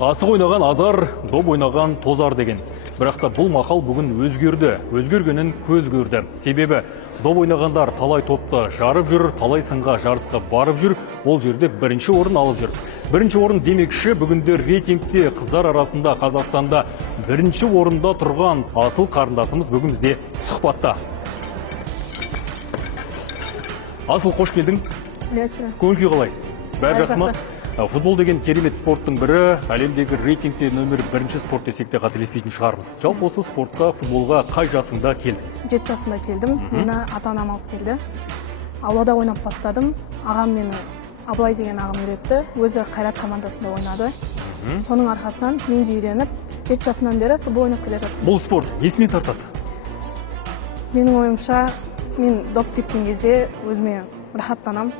Асық ойнаған азар, доп ойнаған тозар деген. Бірақта бұл мақал бүгін өзгерді. Өзгергенін көз көрді. Себебі доп ойнағандар талай топты жарып жүр, талай сынға жарысқа барып жүр. Ол жерде бірінші орын алып жүр. Бірінші орын демекші, бүгінде рейтингте қыздар арасында Қазақстанда бірінші орында тұрған асыл қарындасымыз бүгін бізде сұхбатта. Асыл, қош келдің. Көңіл күй қалай? Бәрі жақсы ма? Футбол деген керемет спорттың бірі, әлемдегі рейтингте нөмір бірінші спорт десек те қателеспейтін шығармыз. Жалпы осы спортқа, футболға қай жасыңда келдің? 7 жасымда келдім. Мені ата-анам алып келді. Аулада ойнап бастадым. Ағам мені, Абылай деген ағам үйретті. Өзі Қайрат командасында ойнады. Соның арқасынан мен де үйреніп, 7 жасымнан бері футбол ойнап келе жатырмын. Бұл спорт несіне тартады? Менің ойымша, мен доп тепкен кезде өзіме рахаттанам.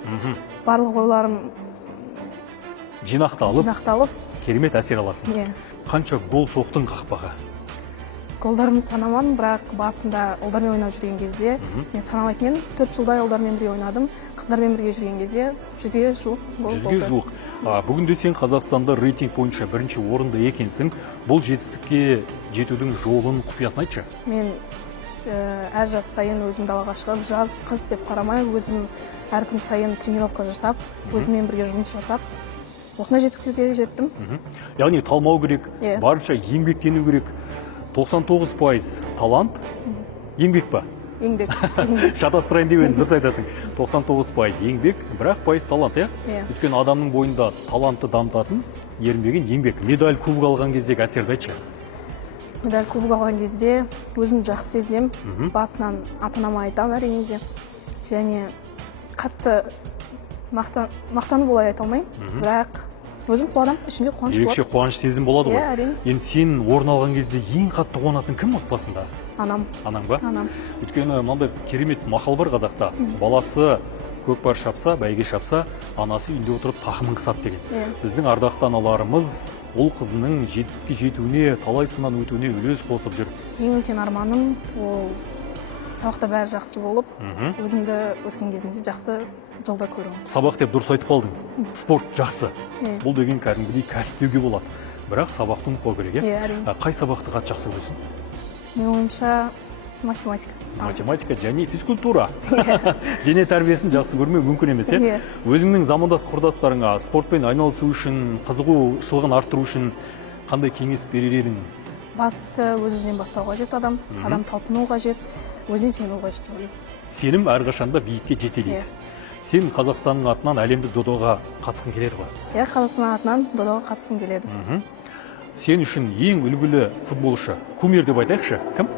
Барлық ойларым жинақталып, керемет әсер аласың. Қанша гол соқтың қақпаға? Голдарымды санамадым, бірақ басында ұлдармен ойнап жүрген кезде мен санамайтын едім. 4 жылдай ұлдармен бірге ойнадым. Қыздармен бірге жүрген кезде 100-ге жуық гол болды. 100-ге жуық. Бүгінде сен Қазақстанда рейтинг бойынша бірінші орында екенсің. Бұл жетістікке жетудің жолын, құпиясын айтшы. Мен әр жас сайын өзім далаға шығып, жаз, қыз деп қарамай, өзім әр күн сайын тренировка жасап, өзіммен бірге жұмыс жасап, осындай жетістікке жеттім. Яғни талмау керек, барынша еңбектену керек. 99% талант, еңбек па? Еңбек. Шатастырайын деп едім, дұрыс айтасың. 99% еңбек, бірақ пайыз талант, өйткені адамның бойында талантты дамытатын ерінбеген еңбек. Медаль, кубок алған кездегі әсерді айтшы. Медаль, кубок алған кезде өзімді жақсы сезінем. Басынан ата-анама айтам әрине де. Және қатты мақтанып олай айта алмаймын, бірақ өзім қуанам, ішімде қуаныш болады. Ерекше қуаныш сезім болады ғой. Әрине. Енді сен орын алған кезде ең қатты қуанатын кім отбасында? Анам. Анаң ба? Анам. Өйткені мынандай керемет мақал бар қазақта. Баласы көкпар шапса, бәйге шапса, анасы үйінде отырып тақымын қысады деген. Біздің ардақты аналарымыз ол қызының жетістікке жетуіне, талай сыннан өтуіне үлес қосып жүр. Ең үлкен арманым ол сабақта бәрі жақсы болып, өзімді өскен кезімде жақсы жолда көру. Сабақ деп дұрыс айтып қалдың. Спорт жақсы. Бұл деген кәдімгідей кәсіп деуге болады. Бірақ сабақты ұмытпау керек, Қай сабақты қатты жақсы көресің? Менің ойымша математика. Математика және физкультура. Дене тәрбиесін жақсы көрмеу мүмкін емес, Өзіңнің замандас құрдастарыңа спортпен айналысу үшін, қызығушылығын арттыру үшін қандай кеңес берер едің? Бастысы өз-өзінен бастау қажет адам талпыну қажет, өзіне сену қажет. Сенім әрқашанда биікке жетелейді. Сен Қазақстанның атынан әлемдік додоға қатысқың келеді ғой? Қазақстанның атынан додоға қатысқым келеді. Сен үшін ең үлгілі футболшы, кумир деп айтайықшы, кім?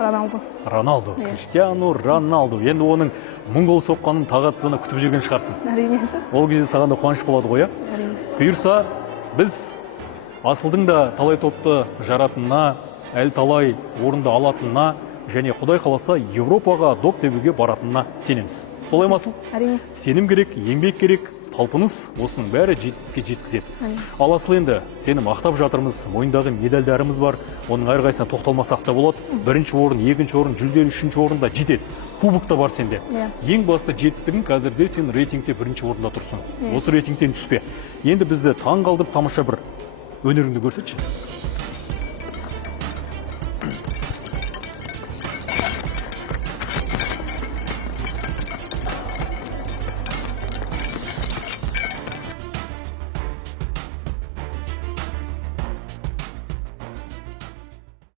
Роналду. Криштиану Роналду. Енді оның 1000 гол соққанын тағатсызына күтіп жүрген шығарсың. Әрине. Ол кезде саған да қуаныш болады ғой, Әрине. Бұйырса, біз Асылдың да талай топты жаратынына, әлі талай орынды алатынына, және Құдай қаласа Европаға доп тебуге баратынына сенеміз. Солай ма, Асыл? Әрине. Сенім керек, еңбек керек, талпыныс, осының бәрі жетістікке жеткізеді. Ал Асыл, енді сені мақтап жатырмыз, мойындағы медальдарымыз бар, оның әрқайсына тоқталмасақ та болады. Бірінші орын, екінші орын, жүлделі үшінші орында жетеді. Кубок та бар сенде. Ең басты жетістігің қазірде сен рейтингте бірінші орында тұрсың. Осы рейтингтен түспе. Енді бізді таң қалдырып тамаша бір өнеріңді көрсетші.